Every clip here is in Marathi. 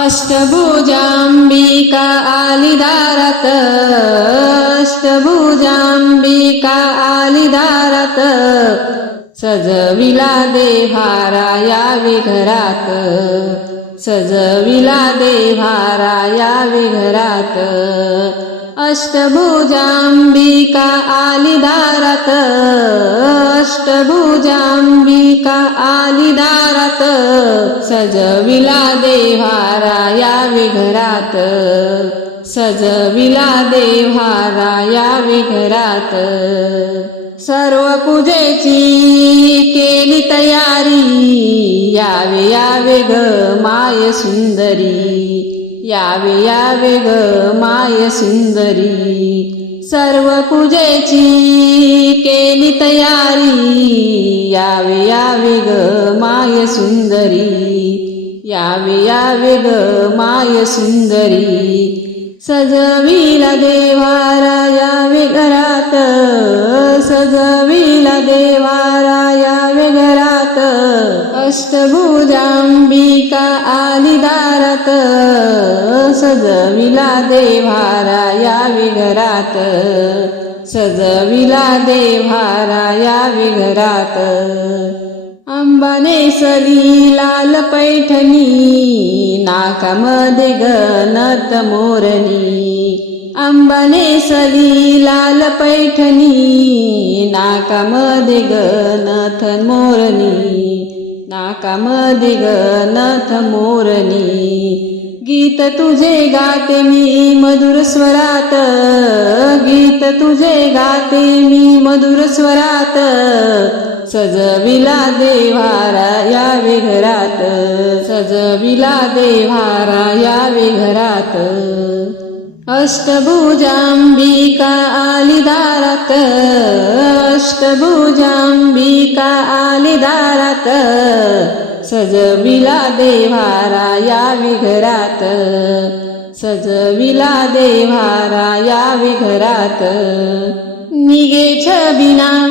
अष्टभुजांबिका आलिदारत। अष्टभुजांबिका आलिदारत। सजविला देहाराया विघरात। सजविला देहाराया विघरात। अष्टभुजांबिका आलिदारत। अष्टभुजांबिका आलिदार सजविला देव्हारा या विघरात. सजविला देव्हारा या विघरात. सर्व पूजेची केली तयारी यावे यावे ग माय सुंदरी. यावे यावे ग माय सुंदरी. सर्व पूजेची केली तयारी यावे यावे ग माय सुंदरी. यावे यावे ग माय सुंदरी. सजविला देवारा यावे घरात. सजविला देवारा यावे घरात. अष्टभुजांबिका आलिदारात सजविला देवारा यावे घरात. सजविला देवारा विघरात. अंबाने सली लाल पैठणी नाकामध्ये गणत मोरणी. अंबाने सली लाल पैठणी नाकामध्ये गणथ मोरणी. नाकामध्ये गणथ मोरणी. गीत तुझे गाते मी मधुर स्वरात. गीत तुझे गाते मी मधुर स्वरात. सजविला देवारा या विघरात सजविला देवारा या विघरात अष्टभुजांबिका आलिदारात अष्टभुजांबिका आलिदारात सजविला देवारा या विघरात. सजविला देवारा या विघरात. निगे छबिना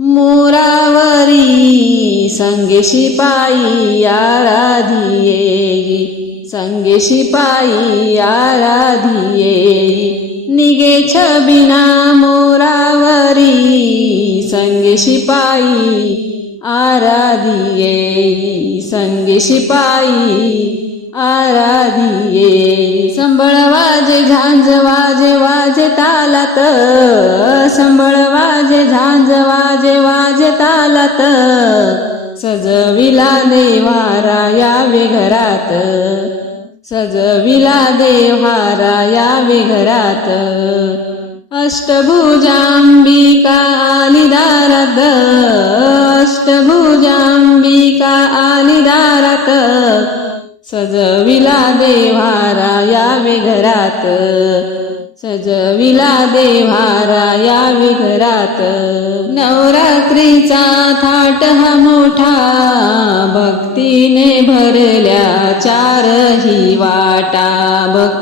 मोरावरी संगे शिपाई आराधिये. संगे शिपाई आराधिये. निगे छबिना मोरावरी संगे शिपाई आराधिये संगे शिपाई आराधिये संबळ वाजे झांज वाजे वाजे तालात संबळ वाजे झांज वाजे वाजे तालात सजविला देवारा यावे घरात सजविला देवारा यावे घरात अष्टभुजांबिका आलिदारत अष्टभुजांबिका आलिदारत सजविला देवारा यावे घरात सजविला देवारा यावे घरात. नवरात्रीचा थाट हा मोठा भक्तीने भरल्या चारही वाटा भक्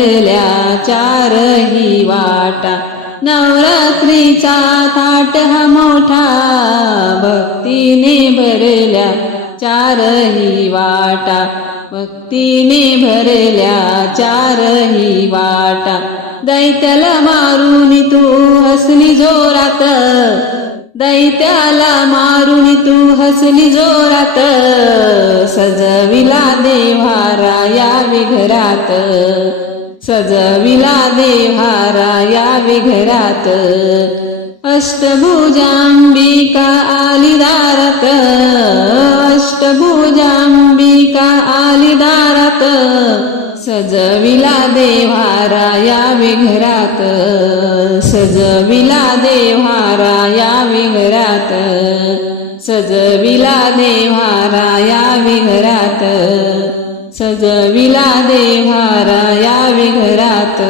भरल्या चारही वाटा. नवरात्रीचा थाट हा मोठा भक्तीने भरल्या चारही वाटा. भक्तीने भरल्या चारही वाटा. दैत्याला मारून तू हसली जोरात. दैत्याला मारून तू हसली जोरात. सजविला देवारा या विघरात. सजविला देहारा या विघरात. अष्टभुजांबिका आलिदारात. अष्टभुजांबिका आलिदारात. सजविला देवारा या विघरात. सजविला देवारा या विघरात. सजविला देवारा या विघरात. सजविला देहारा या विघरात.